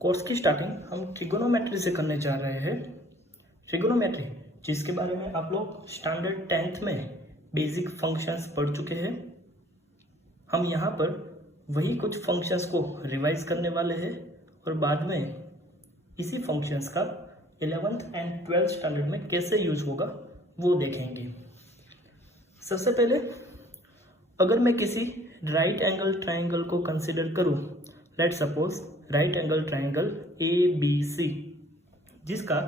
Course की starting हम trigonometry से करने जा रहे हैं। ट्रिगोनोमेट्री जिसके बारे में आप लोग स्टैंडर्ड 10th में बेसिक फंक्शंस पढ़ चुके हैं। हम यहाँ पर वही कुछ फंक्शंस को रिवाइज करने वाले हैं और बाद में इसी फंक्शंस का 11th एंड 12th स्टैंडर्ड में कैसे यूज होगा वो देखेंगे। सबसे पहले अगर मैं किसी राइट एंगल ट्राइंगल को कंसिडर करूं, let suppose right angle triangle ABC जिसका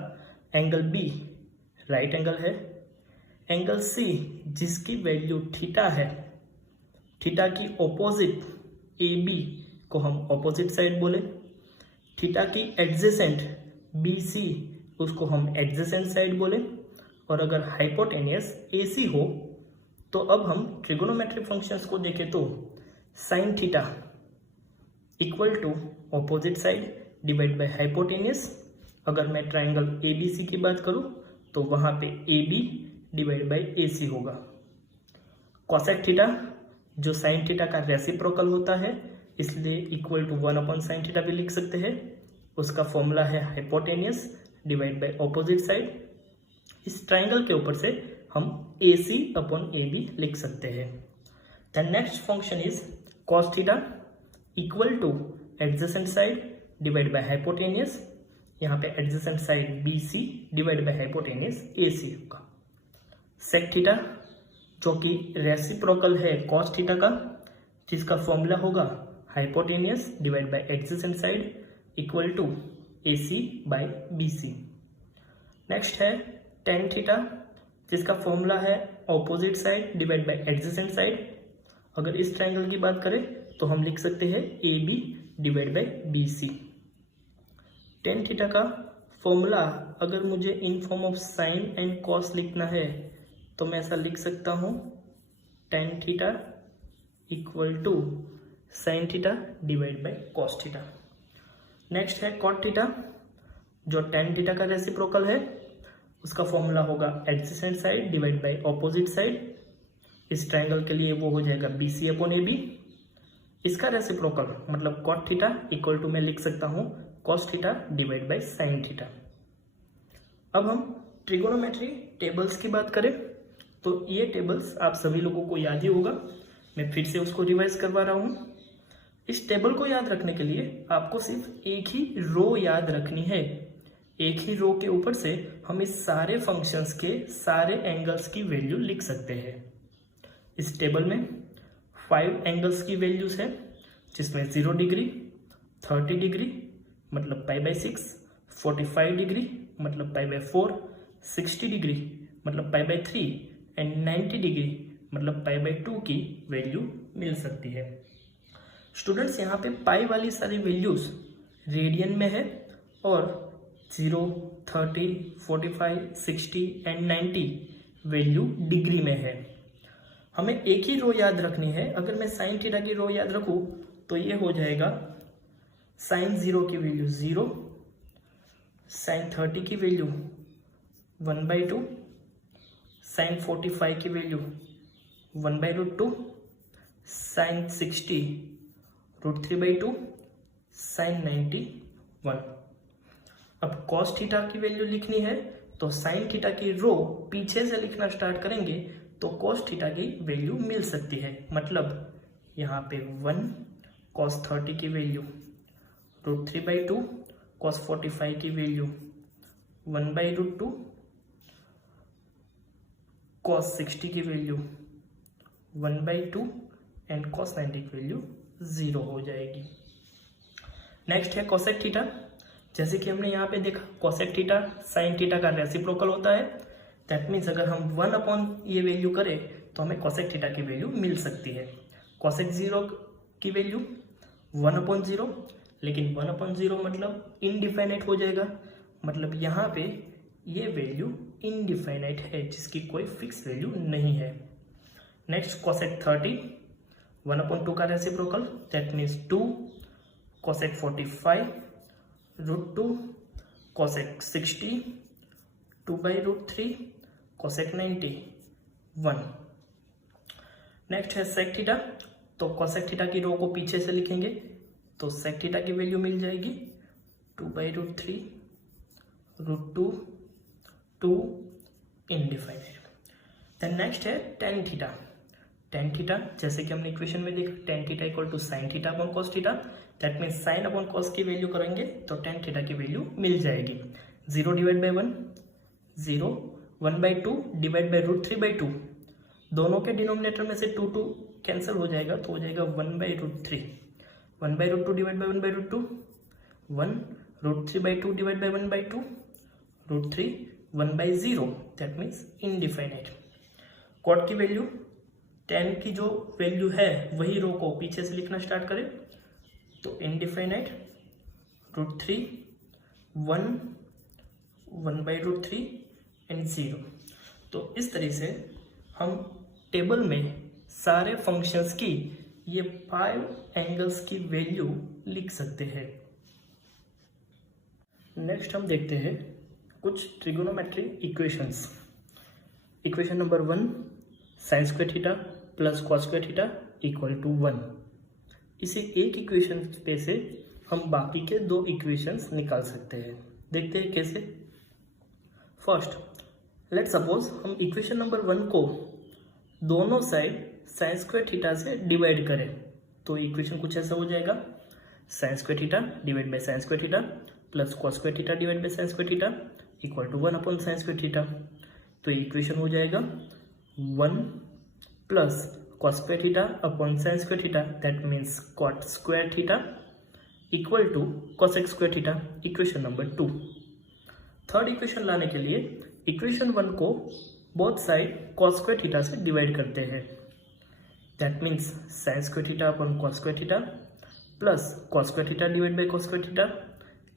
एंगल B राइट एंगल है, एंगल C जिसकी वैल्यू थीटा है, थीटा की ऑपोजिट AB को हम ऑपोजिट साइड बोले, थीटा की एडजेसेंट BC उसको हम एडजेसेंट साइड बोले, और अगर हाइपोटेनियस AC हो तो अब हम ट्रिगोनोमेट्रिक फंक्शंस को देखें तो sine theta equal to opposite side divide by hypotenuse. अगर मैं ट्राइंगल ABC की बात करूं तो वहां पे AB डिवाइड बाय AC होगा। कॉसेक थीटा जो साइन थीटा का रेसिप्रोकल होता है इसलिए इक्वल टू 1 साइन थीटा भी लिख सकते हैं। उसका फॉर्मूला है hypotenuse divide by opposite side. इस ट्राइंगल के ऊपर से हम AC अपॉन AB लिख सकते हैं। The next function is cos theta equal two adjacent side divide by hypotenuse. यहाँ पे adjacent side BC divide by hypotenuse AC होगा। सेक थीटा जो कि रेसिप्रोकल है कॉस थीटा का, जिसका फॉर्मूला होगा hypotenuse divide by adjacent side equal to AC by BC। Next है टेन थीटा जिसका फॉर्मूला है opposite side divide by adjacent side. अगर इस ट्राइंगल की बात करें तो हम लिख सकते हैं AB divide by BC। Tan theta का फॉर्मूला अगर मुझे in form of sine and cos लिखना है तो मैं ऐसा लिख सकता हूँ tan theta equal to sine theta divide by cos theta. Next है कॉट थीटा जो टेन थीटा का रेसिप्रोकल है, उसका फॉर्मूला होगा adjacent side divide by opposite side. इस ट्राइंगल के लिए वो हो जाएगा BC अपॉन AB। इसका रेसिप्रोकल मतलब कॉट थीटा इक्वल टू मैं लिख सकता हूँ cos theta divide by sine theta. अब हम ट्रिगोनोमेट्री टेबल्स की बात करें तो ये टेबल्स आप सभी लोगों को याद ही होगा, मैं फिर से उसको रिवाइज करवा रहा हूँ। इस टेबल को याद रखने के लिए आपको सिर्फ एक ही रो याद रखनी है। एक ही रो के ऊपर से हम इस सारे फंक्शंस के सारे एंगल्स की वैल्यू लिख सकते हैं। इस टेबल में 5 एंगल्स की वैल्यूज है जिसमें 0 डिग्री, 30 डिग्री मतलब π/6, 45 डिग्री मतलब π/4, 60 डिग्री मतलब π/3 एंड 90 डिग्री मतलब π/2 की वैल्यू मिल सकती है। स्टूडेंट्स यहाँ पे पाई वाली सारी वैल्यूज रेडियन में है और 0, 30, 45, 60 एंड 90 वैल्यू डिग्री में है। हमें एक ही रो याद रखनी है। अगर मैं साइन थीटा की रो याद रखूं तो ये हो जाएगा साइन 0 की वैल्यू 0, साइन 30 की वैल्यू 1/2, साइन 45 की वैल्यू 1/√2, साइन 60 √3/2, साइन 90 1। अब कॉस थीटा की वैल्यू लिखनी है तो साइन थीटा की रो पीछे से लिखना स्टार्ट करेंगे तो कॉस थीटा की वैल्यू मिल सकती है। मतलब यहाँ पे 1, कॉस 30 की वैल्यू √3/2, कॉस 45 की वैल्यू 1/√2, कॉस 60 की वैल्यू 1/2 एंड कॉस 90 की वैल्यू 0 हो जाएगी। नेक्स्ट है कोसेक थीटा। जैसे कि हमने यहाँ पे देखा कोसेक थीटा साइन थीटा का रेसिप्रोकल होता है। दैट मीन्स अगर हम 1 अपॉन ये वैल्यू करें तो हमें कोसेक थीटा की वैल्यू मिल सकती है। कोसेक 0 की वैल्यू 1/0, लेकिन 1/0 मतलब इनडिफाइनाइट हो जाएगा। मतलब यहाँ पे ये वैल्यू इनडिफाइनाइट है जिसकी कोई फिक्स वैल्यू नहीं है। नेक्स्ट कोसेक 30 1/2 का reciprocal that means 2, cosec 45 √2, cosec 60 2/√3, cosec 90 1। Next है सेक थीटा। तो कोसेक थीटा की रो को पीछे से लिखेंगे तो सेक थीटा की वैल्यू मिल जाएगी 2/√3 √2 2 इनडिफाइनाइट। देन नेक्स्ट है टेन थीटा। टेन थीटा जैसे कि हमने इक्वेशन में देखा, tan theta equal to sine theta upon cos theta. That means sine upon cos की वैल्यू करेंगे तो टेन थीटा की वैल्यू मिल जाएगी। 0 डिवाइड बाई 1 0, 1/2 डिवाइड बाई √3/2, दोनों के डिनोमिनेटर में से 2 कैंसिल हो जाएगा तो हो जाएगा 1/√3। 1/√2 divide by 1/√2 1, √3/2 divide by 1/2 √3, 1/0, that means indefinite. Cot की वैल्यू, टेन की जो वैल्यू है वही रो को पीछे से लिखना स्टार्ट करें तो इनडिफाइनाइट, √3, 1, 1/√3 एंड 0। तो इस तरह से हम टेबल में सारे फंक्शंस की ये 5 एंगल्स की वैल्यू लिख सकते हैं। नेक्स्ट हम देखते हैं कुछ trigonometry equations. Equation number 1, sine square theta plus cos square theta equal to 1। इसी एक इक्वेशन पे से हम बाकी के 2 इक्वेशंस निकाल सकते हैं। देखते हैं कैसे। फर्स्ट, लेट सपोज हम इक्वेशन नंबर 1 को दोनों साइड साइन स्क्वायर थीटा से डिवाइड करें तो इक्वेशन कुछ ऐसा हो जाएगा, sine square theta divide by sine square theta plus cos square theta divide by sine square theta equal to 1 upon sine square theta. तो इक्वेशन हो जाएगा 1 plus cos square theta upon sine square theta, that means cot square theta equal to cosec square theta. Equation number 2। Third equation लाने के लिए equation 1 को both side cos square theta से divide करते हैं, that means sine square theta upon cos square theta plus cos square theta divide by cos square theta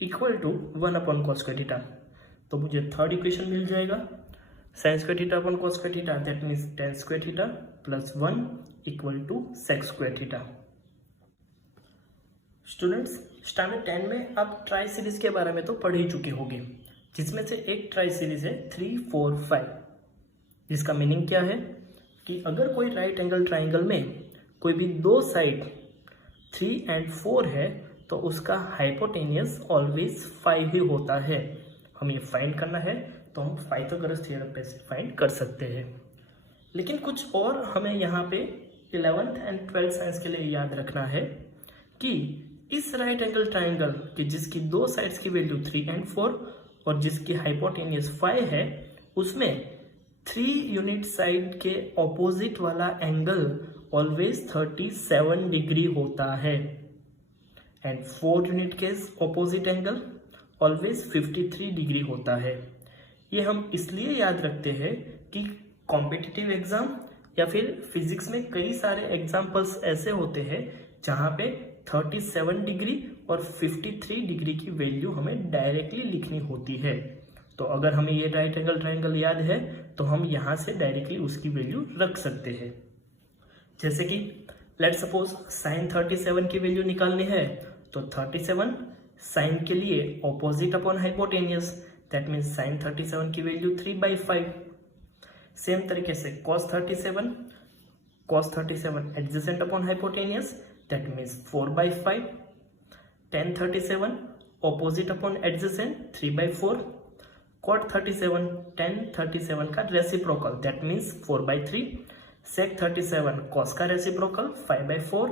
equal to 1 upon cos square theta. तो मुझे third equation मिल जाएगा, sine square theta upon cos square theta, that means tan square theta plus 1 equal to sec square theta. Students, standard 10 में आप tri series के बारे में तो पढ़ ही चुके होंगे, जिसमें से एक ट्राई सीरीज है 3, 4, 5, जिसका मीनिंग क्या है कि अगर कोई राइट एंगल ट्राइंगल में कोई भी 2 साइड 3 एंड 4 है तो उसका हाइपोटेनियस ऑलवेज 5 ही होता है। हमें फाइंड करना है तो हम पाइथागोरस थ्योरम पे से फाइंड कर सकते हैं। लेकिन कुछ और हमें यहाँ पे 11th एंड 12th साइंस के लिए याद रखना है कि इस राइट एंगल ट्राइंगल की जिसकी 2 साइड्स की वैल्यू 3 एंड 4 और जिसकी हाइपोटेनियस 5 है, उसमें 3 यूनिट साइड के ऑपोजिट वाला एंगल ऑलवेज 37 डिग्री होता है एंड 4 यूनिट के ऑपोजिट एंगल ऑलवेज 53 डिग्री होता है। ये हम इसलिए याद रखते हैं कि कॉम्पिटिटिव एग्जाम या फिर फिजिक्स में कई सारे एग्जाम्पल्स ऐसे होते हैं जहाँ पे 37 डिग्री और 53 डिग्री की वैल्यू हमें डायरेक्टली लिखनी होती है। तो अगर हमें ये राइट एंगल ट्राइंगल याद है तो हम यहाँ से डायरेक्टली उसकी वैल्यू रख सकते हैं। जैसे कि लेट सपोज साइन 37 की वैल्यू निकालनी है तो 37 साइन के लिए opposite upon hypotenuse, that means sign 37 की वैल्यू 3/5। सेम तरीके से cos 37 adjacent upon hypotenuse, that means 4/5। tan 37 opposite upon adjacent 3/4। cot 37 tan 37 का reciprocal, that means 4/3। sec 37 cos का रेसिप्रोकल 5/4।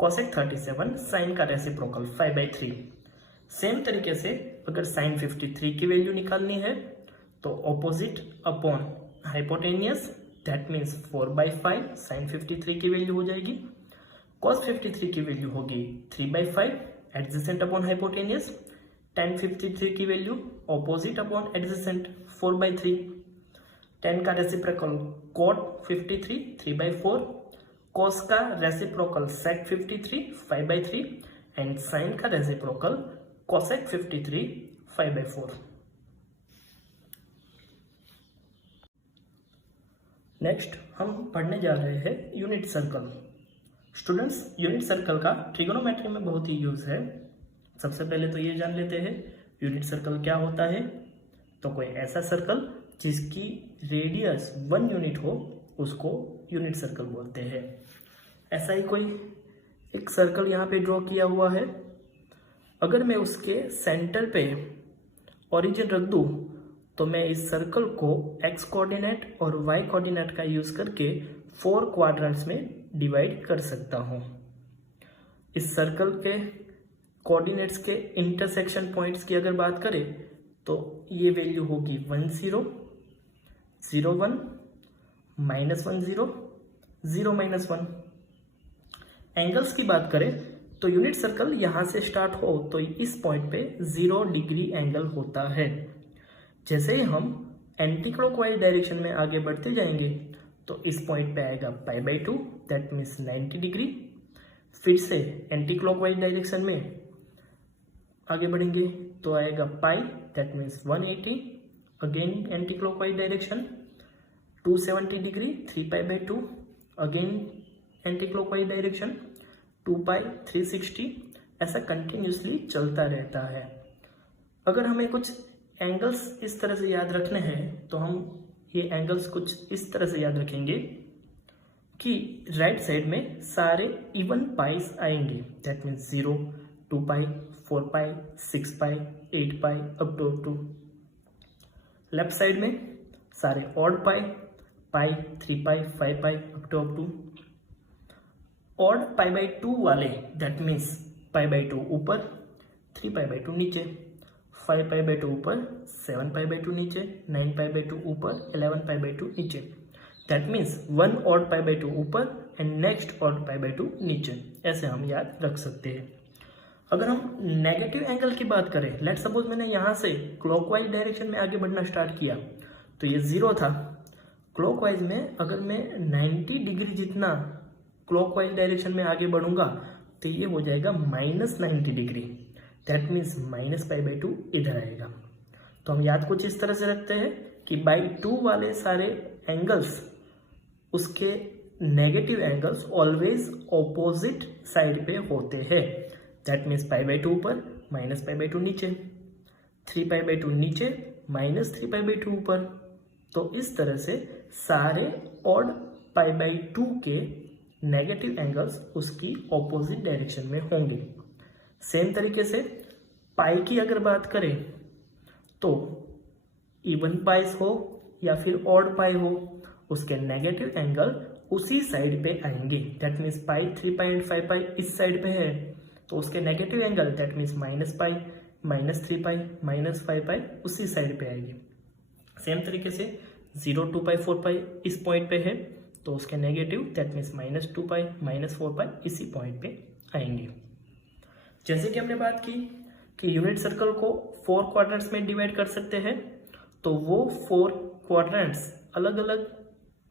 cosec 37 sin का रेसिप्रोकल 5/3। सेम तरीके से अगर sin 53 की वैल्यू निकालनी है तो opposite upon hypotenuse, that means 4/5 sin 53 की वैल्यू हो जाएगी। cos 53 की वैल्यू होगी 3/5 एडजेसेंट अपॉन हाइपोटेनियस। tan 53 की value opposite upon adjacent 4/3। tan का रेसिप्रोकल cot 53 3/4। cos का रेसिप्रोकल sec 53 5/3 एंड sin का रेसिप्रोकल cosec 53 5/4। नेक्स्ट हम पढ़ने जा रहे हैं unit circle. Students, unit circle का ट्रिगोनोमेट्री में बहुत ही यूज है। सबसे पहले तो ये जान लेते हैं यूनिट सर्कल क्या होता है। तो कोई ऐसा सर्कल जिसकी रेडियस 1 यूनिट हो उसको यूनिट सर्कल बोलते हैं। ऐसा ही कोई एक सर्कल यहाँ पे ड्रॉ किया हुआ है। अगर मैं उसके सेंटर पे ओरिजिन रख दूँ तो मैं इस सर्कल को एक्स कोऑर्डिनेट और वाई कोऑर्डिनेट का यूज़ करके 4 क्वाड्रेंट्स में डिवाइड कर सकता हूँ। इस सर्कल के कोऑर्डिनेट्स के इंटरसेक्शन पॉइंट्स की अगर बात करें तो ये वैल्यू होगी 1 0 0 1 -1 0 0 -1। एंगल्स की बात करें तो यूनिट सर्कल यहाँ से स्टार्ट हो तो इस पॉइंट पे 0 डिग्री एंगल होता है। जैसे ही हम एंटी क्लॉकवाइज डायरेक्शन में आगे बढ़ते जाएंगे तो इस पॉइंट पे आएगा π/2 दैट मीन्स 90 डिग्री। फिर से एंटी क्लॉकवाइज डायरेक्शन में आगे बढ़ेंगे तो आएगा pi that means 180। Again anti clockwise direction 270 degree 3π/2। Again anti clockwise direction 2π 360। ऐसा कंटिन्यूसली चलता रहता है। अगर हमें कुछ एंगल्स इस तरह से याद रखने हैं तो हम ये एंगल्स कुछ इस तरह से याद रखेंगे कि राइट साइड में सारे इवन पाइस आएंगे that means 0 2π 4π 6π 8π up to left side में सारे odd pi 3π 5π up to odd π/2 वाले दैट मीन्स π/2 ऊपर 3π/2 नीचे 5π/2 ऊपर 7π/2 नीचे 9π/2 ऊपर 11π/2 नीचे दैट मीन्स 1 ऑड π/2 ऊपर एंड नेक्स्ट ऑड π/2 नीचे। ऐसे हम याद रख सकते हैं। अगर हम नेगेटिव एंगल की बात करें, लेट सपोज मैंने यहाँ से क्लॉकवाइज डायरेक्शन में आगे बढ़ना स्टार्ट किया तो ये 0 था। क्लॉकवाइज में अगर मैं 90 डिग्री जितना क्लॉकवाइज डायरेक्शन में आगे बढ़ूंगा तो ये हो जाएगा -90 डिग्री दैट मीन्स -π/2 इधर आएगा। तो हम याद कुछ इस तरह से रखते हैं कि π/2 वाले सारे एंगल्स उसके negative angles always opposite side पे होते हैं दैट मीन्स π/2 ऊपर -π/2 नीचे 3π/2 नीचे -3π/2 ऊपर। तो इस तरह से सारे ऑड π/2 के नेगेटिव एंगल्स उसकी ऑपोजिट डायरेक्शन में होंगे। सेम तरीके से पाई की अगर बात करें तो इवन पाइस हो या फिर ऑड पाई हो उसके नेगेटिव एंगल उसी साइड पे आएंगे दैट मीन्स π 3π एंड 5π इस साइड पे है तो उसके नेगेटिव एंगल दैट मीन्स -π -3π -5π उसी साइड पे आएगी। सेम तरीके से 0 2π 4π इस पॉइंट पे है तो उसके नेगेटिव दैट मीन्स -2π -4π इसी पॉइंट पे आएंगे। जैसे कि हमने बात की कि यूनिट सर्कल को 4 क्वाड्रेंट्स में डिवाइड कर सकते हैं तो वो 4 क्वाड्रेंट्स अलग अलग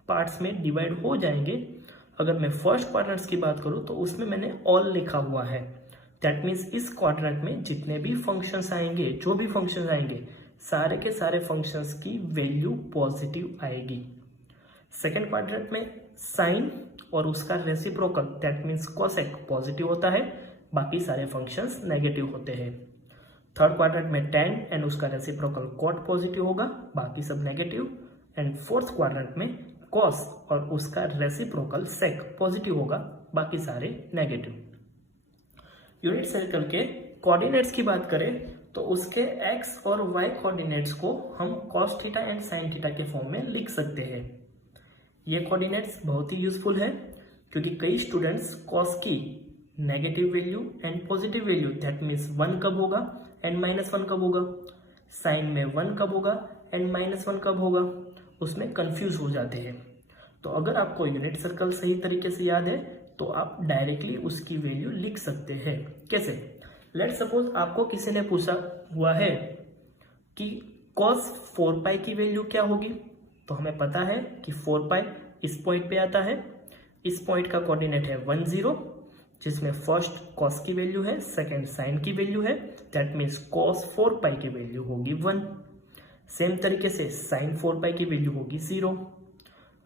पार्ट्स में डिवाइड हो जाएंगे। अगर मैं फर्स्ट क्वाड्रेंट्स की बात करूं तो उसमें मैंने ऑल लिखा हुआ है दैट मीन्स इस क्वाड्रेंट में जितने भी फंक्शंस आएंगे जो भी फंक्शंस आएंगे सारे के सारे फंक्शंस की वैल्यू पॉजिटिव आएगी। सेकेंड क्वाड्रेंट में साइन और उसका reciprocal that means cosec positive होता है, बाकी सारे फंक्शंस नेगेटिव होते हैं। थर्ड क्वाड्रेंट में tan एंड उसका रेसिप्रोकल cot पॉजिटिव होगा, बाकी सब नेगेटिव। एंड फोर्थ क्वाड्रेंट में cos और उसका रेसिप्रोकल sec पॉजिटिव होगा, बाकी सारे नेगेटिव। यूनिट सर्कल के कोऑर्डिनेट्स की बात करें तो उसके x और y कोऑर्डिनेट्स को हम cos theta and sin theta के फॉर्म में लिख सकते हैं। ये कोऑर्डिनेट्स बहुत ही यूजफुल है क्योंकि कई स्टूडेंट्स cos की negative value and positive value that means 1 कब होगा एंड -1 कब होगा, साइन में 1 कब होगा एंड -1 कब होगा, उसमें कंफ्यूज हो जाते हैं। तो अगर आपको यूनिट सर्कल सही तरीके से याद है तो आप डायरेक्टली उसकी वैल्यू लिख सकते हैं। कैसे? लेट्स सपोज आपको किसी ने पूछा हुआ है कि cos 4π की वैल्यू क्या होगी, तो हमें पता है कि 4π इस पॉइंट पे आता है। इस पॉइंट का कोऑर्डिनेट है 1 0 जिसमें फर्स्ट cos की वैल्यू है, सेकंड sin की वैल्यू है, दैट मीन्स cos 4π की वैल्यू होगी 1। सेम तरीके से sin 4π की वैल्यू होगी 0।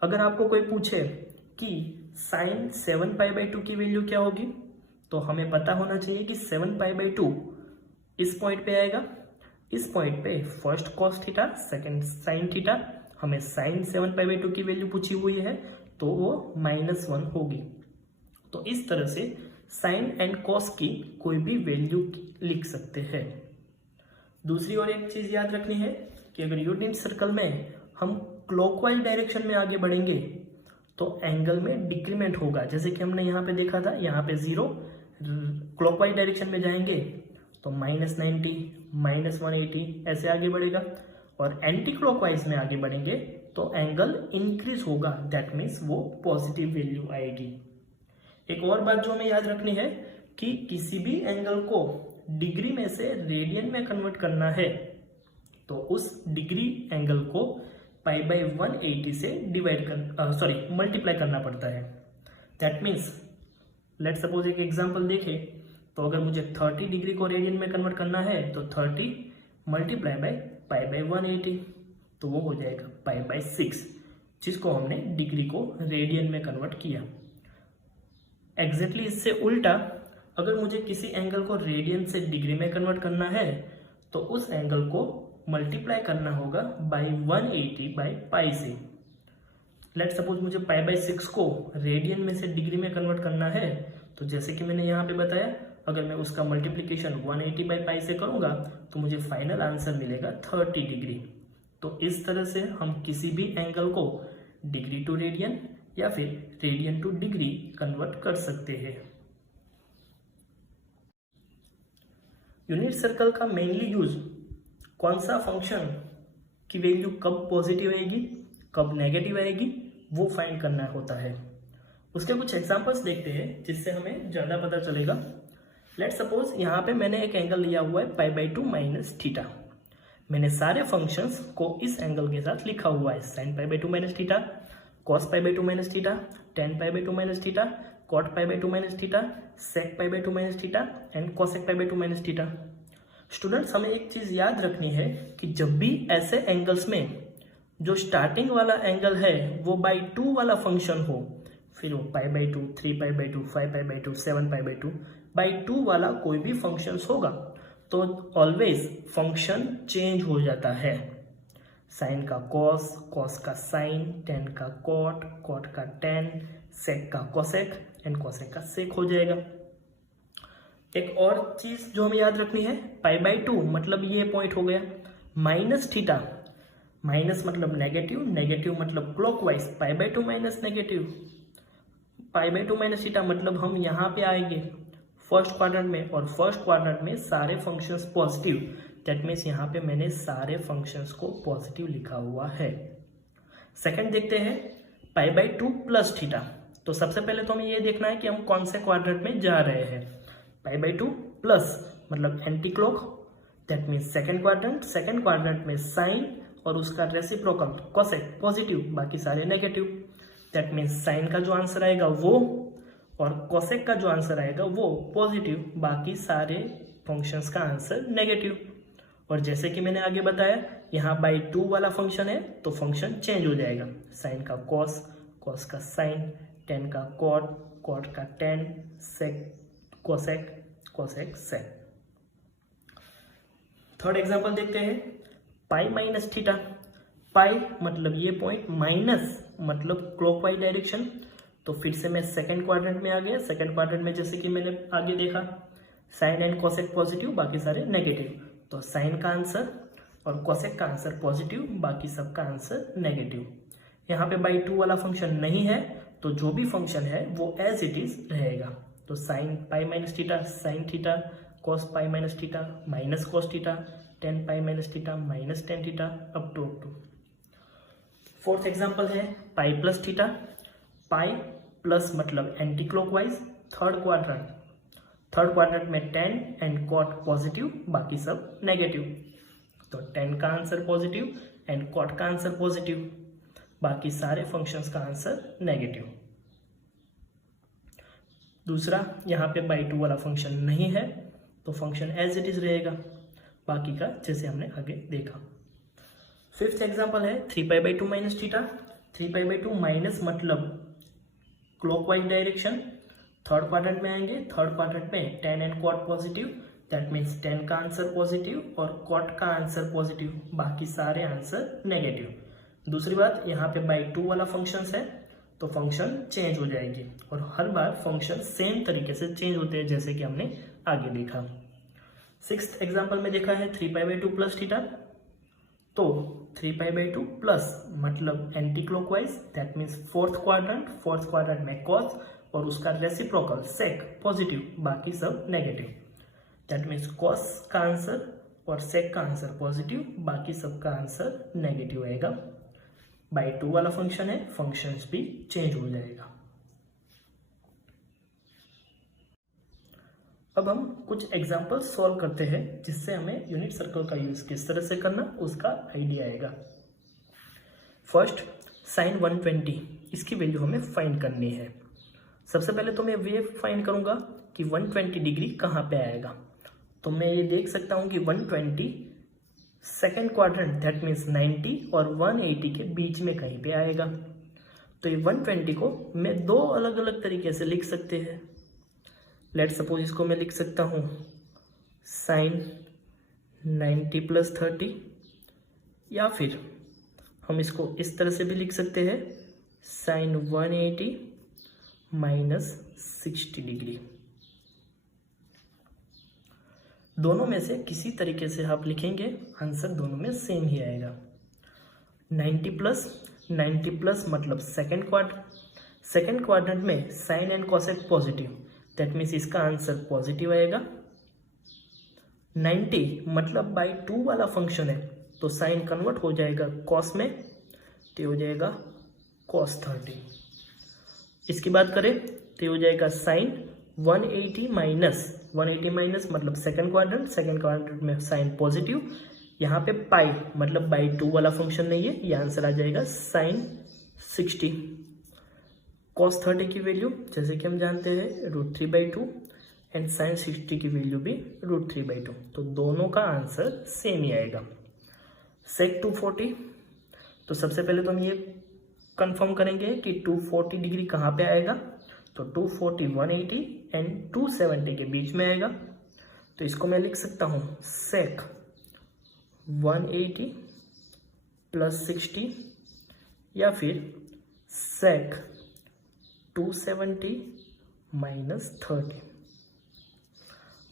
अगर आपको कोई पूछे कि sin 7π/2 की वैल्यू क्या होगी तो हमें पता होना चाहिए कि 7π/2 इस पॉइंट पे आएगा। इस पॉइंट पे first cos theta, second sin theta, हमें sin 7π/2 की वैल्यू पूछी हुई है तो वो -1 होगी। तो इस तरह से साइन एंड कॉस की कोई भी वैल्यू लिख सकते हैं। दूसरी और एक चीज याद रखनी है कि अगर यूनिट सर्कल में हम क्लॉकवाइज डायरेक्शन में आगे बढ़ेंगे तो एंगल में डिक्रीमेंट होगा, जैसे कि हमने यहाँ पे देखा था, यहाँ पे 0, क्लॉकवाइज डायरेक्शन में जाएंगे तो -90, -180 ऐसे आगे बढ़ेगा, और एंटी क्लॉकवाइज में आगे बढ़ेंगे तो एंगल इंक्रीज होगा, दैट मीन्स वो पॉजिटिव वैल्यू आएगी। एक और बात जो हमें याद रखनी है कि किसी भी एंगल को डिग्री में से रेडियन में कन्वर्ट करना है तो उस डिग्री एंगल को π/180 से मल्टीप्लाई करना पड़ता है। दैट मीन्स लेट सपोज एक एग्जांपल देखें तो अगर मुझे 30 डिग्री को रेडियन में कन्वर्ट करना है तो 30 मल्टीप्लाई बाय π/180 तो वो हो जाएगा π/6, जिसको हमने डिग्री को रेडियन में कन्वर्ट किया। एग्जैक्टली इससे उल्टा अगर मुझे किसी एंगल को रेडियन से डिग्री में कन्वर्ट करना है तो उस एंगल को मल्टीप्लाई करना होगा बाय 180 बाय पाई से। लेट सपोज मुझे π/6 को रेडियन में से डिग्री में कन्वर्ट करना है तो जैसे कि मैंने यहाँ पे बताया, अगर मैं उसका मल्टीप्लिकेशन 180 बाय पाई से करूंगा तो मुझे फाइनल आंसर मिलेगा 30 डिग्री। तो इस तरह से हम किसी भी एंगल को डिग्री टू रेडियन या फिर रेडियन टू डिग्री कन्वर्ट कर सकते हैं। यूनिट सर्कल का मेनली यूज कौन सा फंक्शन की वैल्यू कब पॉजिटिव आएगी कब नेगेटिव आएगी वो फाइंड करना होता है। उसके कुछ एग्जांपल्स देखते हैं जिससे हमें ज़्यादा पता चलेगा। लेट सपोज यहाँ पे मैंने एक एंगल लिया हुआ है π/2 माइनस थीटा। मैंने सारे फंक्शंस को इस एंगल के साथ लिखा हुआ है, sin π/2 minus theta, cos π/2 minus theta, tan π/2 minus theta, cot π/2 minus theta, sec π/2 minus theta and cosec π/2 minus theta. Students हमें एक चीज याद रखनी है कि जब भी ऐसे एंगल्स में जो स्टार्टिंग वाला एंगल है वो /2 वाला फंक्शन हो, फिर वो π/2, 3π/2, 5π/2, 7π/2 /2 वाला कोई भी फंक्शन होगा तो ऑलवेज फंक्शन चेंज हो जाता है। साइन का कॉस, कॉस का साइन, टेन का कॉट, कॉट का टेन, सेक का कोसेक एंड कोसेक का सेक हो जाएगा। एक और चीज जो हमें याद रखनी है, π/2 मतलब ये पॉइंट हो गया, माइनस थीटा, माइनस मतलब नेगेटिव, नेगेटिव मतलब clockwise, π/2 minus negative, π/2 minus theta मतलब हम यहाँ पे आएंगे फर्स्ट क्वाड्रेंट में, और फर्स्ट क्वाड्रेंट में सारे फंक्शंस पॉजिटिव, दैट मीन्स यहाँ पे मैंने सारे फंक्शंस को पॉजिटिव लिखा हुआ है। सेकंड देखते हैं π/2 प्लस थीटा। तो सबसे पहले तो हमें ये देखना है कि हम कौन से क्वाड्रेंट में जा रहे हैं। π/2 प्लस मतलब anti clock, that means second quadrant में साइन और उसका रेसिप्रोकल कोसेक पॉजिटिव, बाकी सारे नेगेटिव, दैट मीन्स साइन का जो आंसर आएगा वो और कोसेक का जो आंसर आएगा वो पॉजिटिव, बाकी सारे फंक्शंस का आंसर नेगेटिव। और जैसे कि मैंने आगे बताया यहाँ /2 वाला फंक्शन है तो फंक्शन चेंज हो जाएगा, साइन का कॉस, कॉस का साइन, टेन का कॉट, कॉट का tan, sec cosec, cosec sec. Third example देखते हैं पाई माइनस थीटा। पाई मतलब ये पॉइंट, माइनस मतलब क्लॉकवाइज डायरेक्शन, तो फिर से मैं सेकंड क्वाड्रेंट में आ गया। सेकंड क्वाड्रेंट में जैसे कि मैंने आगे देखा साइन एंड कोसेक पॉजिटिव, बाकी सारे नेगेटिव, तो साइन का आंसर और कोसेक का आंसर पॉजिटिव, बाकी सबका आंसर नेगेटिव। यहाँ पे /2 वाला फंक्शन नहीं है तो जो भी फंक्शन है वो एज इट इज रहेगा। तो sine pi minus theta sine theta, cos pi minus theta minus cos theta, tan pi minus theta minus tan theta up to. Fourth example है pi plus theta. Pi plus मतलब anti clockwise, third quadrant में tan and cot positive, बाकी सब नेगेटिव, तो tan का answer positive and cot का answer positive, बाकी सारे फंक्शंस का आंसर नेगेटिव। दूसरा यहाँ पे /2 वाला फंक्शन नहीं है तो फंक्शन एज इट इज रहेगा, बाकी का जैसे हमने आगे देखा। फिफ्थ एग्जांपल है 3π/2 माइनस थीटा। 3π/2 माइनस मतलब क्लॉकवाइज डायरेक्शन, थर्ड क्वाड्रेंट में आएंगे, थर्ड क्वाड्रेंट में tan and cot positive, that means tan का आंसर पॉजिटिव और कॉट का आंसर पॉजिटिव, बाकी सारे आंसर नेगेटिव। दूसरी बात यहाँ पे /2 वाला फंक्शन है तो फंक्शन चेंज हो जाएगी, और हर बार फंक्शन सेम तरीके से चेंज होते हैं जैसे कि हमने आगे देखा। 6th एग्जाम्पल में देखा है 3π/2 प्लस थीटा, तो 3π/2 प्लस मतलब anti clockwise, that means fourth quadrant में कॉस और उसका रेसिप्रोकल सेक पॉजिटिव, बाकी सब नेगेटिव, दैट मीन्स कॉस का आंसर और सेक का आंसर पॉजिटिव, बाकी सब का आंसर नेगेटिव आएगा। बाय 2 वाला फंक्शन है, फंक्शंस भी चेंज हो जाएगा। अब हम कुछ एग्जांपल सॉल्व करते हैं जिससे हमें यूनिट सर्कल का यूज किस तरह से करना उसका आइडिया आएगा। फर्स्ट sin 120, इसकी वैल्यू हमें फाइंड करनी है। सबसे पहले तो मैं वे फाइंड करूंगा कि 120 डिग्री कहाँ पे आएगा। तो मैं ये देख सकता हूँ कि 120 सेकेंड क्वाड्रेंट, दैट मीन्स 90 और 180 के बीच में कहीं पे आएगा। तो ये 120 को मैं दो अलग अलग तरीके से लिख सकते हैं। लेट सपोज इसको मैं लिख सकता हूँ sin 90 + 30, या फिर हम इसको इस तरह से भी लिख सकते हैं sin 180 - 60 डिग्री। दोनों में से किसी तरीके से आप लिखेंगे, आंसर दोनों में सेम ही आएगा। 90 प्लस मतलब सेकेंड क्वाड्रेंट में sine and cosec positive, that means इसका आंसर पॉजिटिव आएगा। 90 मतलब बाय 2 वाला फंक्शन है, तो साइन कन्वर्ट हो जाएगा कॉस में, तो हो जाएगा cos 30। इसकी बात करें तो हो जाएगा साइन 180 माइनस मतलब सेकेंड क्वाड्रेंट में साइन पॉजिटिव, यहाँ पे पाई मतलब बाई 2 वाला फंक्शन नहीं है, ये आंसर आ जाएगा साइन 60। cos 30 की वैल्यू जैसे कि हम जानते हैं √3/2 एंड साइन 60 की वैल्यू भी √3/2, तो दोनों का आंसर सेम ही आएगा। सेक 240, तो सबसे पहले तो हम ये कंफर्म करेंगे कि 240 डिग्री कहाँ पे आएगा, तो 240 180 एंड 270 के बीच में आएगा। तो इसको मैं लिख सकता हूँ सेक 180 + 60, या फिर सेक 270 - 30।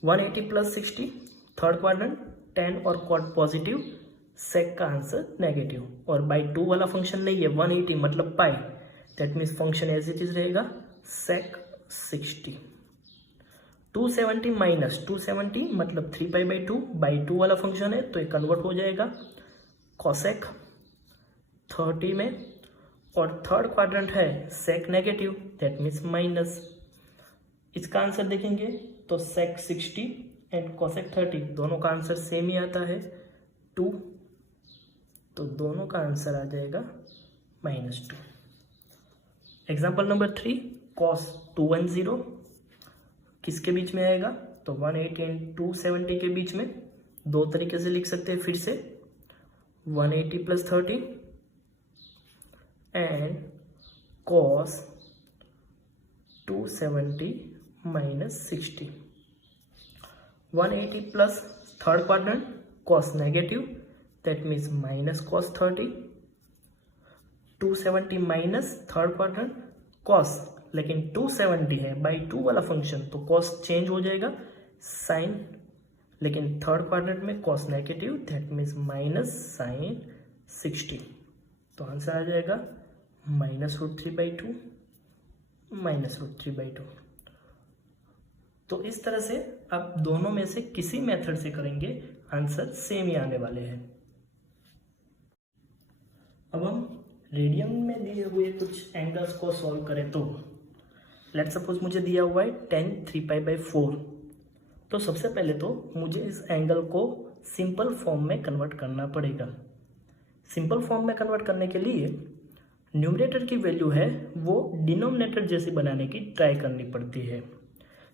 180 + 60 थर्ड क्वाड्रेंट, 10 और क्वाड पॉजिटिव, सेक का आंसर नेगेटिव, और बाई 2 वाला फंक्शन नहीं है, 180 मतलब पाई, that means function as it is रहेगा सेक 60। 270 - 270 मतलब 3π/2, बाई 2 वाला फंक्शन है तो ये कन्वर्ट हो जाएगा कोसेक 30 में, और थर्ड क्वाड्रेंट है सेक नेगेटिव, दैट मीन्स माइनस। इसका आंसर देखेंगे तो सेक 60 एंड कोसेक 30 दोनों का आंसर सेम ही आता है 2, तो दोनों का आंसर आ जाएगा -2। एग्जाम्पल नंबर 3 cos 210 किसके बीच में आएगा, तो 180 एंड 270 के बीच में। दो तरीके से लिख सकते हैं फिर से, 180 + 30 and cos 270 - 60। 180 plus third quadrant cos negative, that means -cos 30। 270 minus third quadrant cos, लेकिन 270 है बाई 2 वाला फंक्शन तो cos चेंज हो जाएगा साइन, लेकिन थर्ड क्वाड्रेंट में cos negative, that means -sin 60। तो आंसर आ जाएगा -√3/2 -√3/2। तो इस तरह से आप दोनों में से किसी मेथड से करेंगे, आंसर सेम ही आने वाले हैं। अब हम रेडियन में दिए हुए कुछ एंगल्स को सॉल्व करें तो लेट सपोज मुझे दिया हुआ है tan 3π/4। तो सबसे पहले तो मुझे इस एंगल को सिंपल फॉर्म में कन्वर्ट करना पड़ेगा। सिंपल फॉर्म में कन्वर्ट करने के लिए न्यूमरेटर की वैल्यू है वो डिनोमिनेटर जैसी बनाने की ट्राई करनी पड़ती है।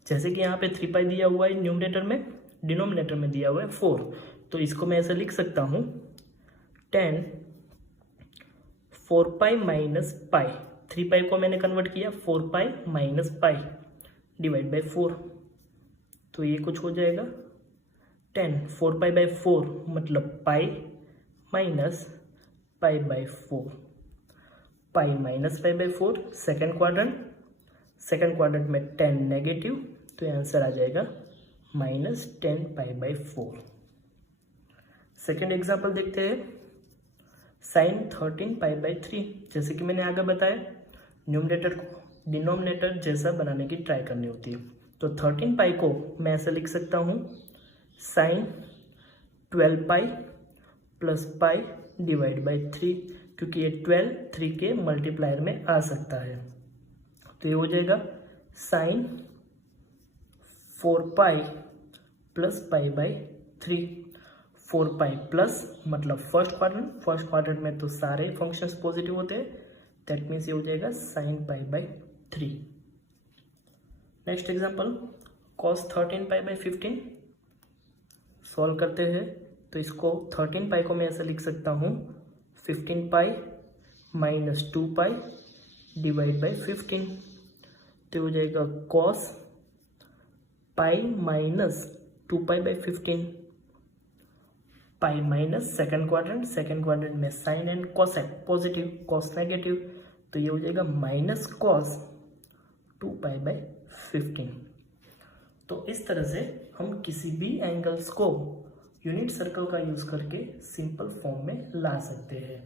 जैसे कि यहाँ पे 3π दिया हुआ है न्यूमरेटर में, डिनोमिनेटर में दिया हुआ है 4, तो इसको मैं ऐसे लिख सकता हूँ tan 4π - π। 3π को मैंने कन्वर्ट किया 4π - π डिवाइड बाई 4, तो ये कुछ हो जाएगा tan 4π/4 मतलब π - π/4। Pi minus pi by 4 second quadrant में 10 नेगेटिव, तो ये आंसर आ जाएगा -10 पाई बाई 4। सेकेंड एग्जाम्पल देखते हैं, साइन 13 पाई बाई 3। जैसे कि मैंने आगे बताया, न्यूमरेटर को डिनोमिनेटर जैसा बनाने की ट्राई करनी होती है। तो 13 पाई को मैं ऐसे लिख सकता हूँ sine 12 pi plus pi divide by 3, क्योंकि ये 12 3 के मल्टीप्लायर में आ सकता है। तो ये हो जाएगा sine 4 pi plus pi by 3। 4 pi plus मतलब फर्स्ट क्वाड्रेंट में तो सारे फंक्शंस पॉजिटिव होते हैं, दैट मीन्स ये हो जाएगा sine pi by 3। Next example, cos 13 pi by 15 solve करते हैं। तो इसको 13 पाई को मैं ऐसे लिख सकता हूँ 15 pi minus 2 pi divide by 15, तो हो जाएगा cos pi minus 2 pi by 15। Pi minus second quadrant में sine and cosec positive, cos negative, तो ये हो जाएगा माइनस कॉस 2 पाई बाई 15। तो इस तरह से हम किसी भी एंगल्स को यूनिट सर्कल का यूज करके सिंपल फॉर्म में ला सकते हैं।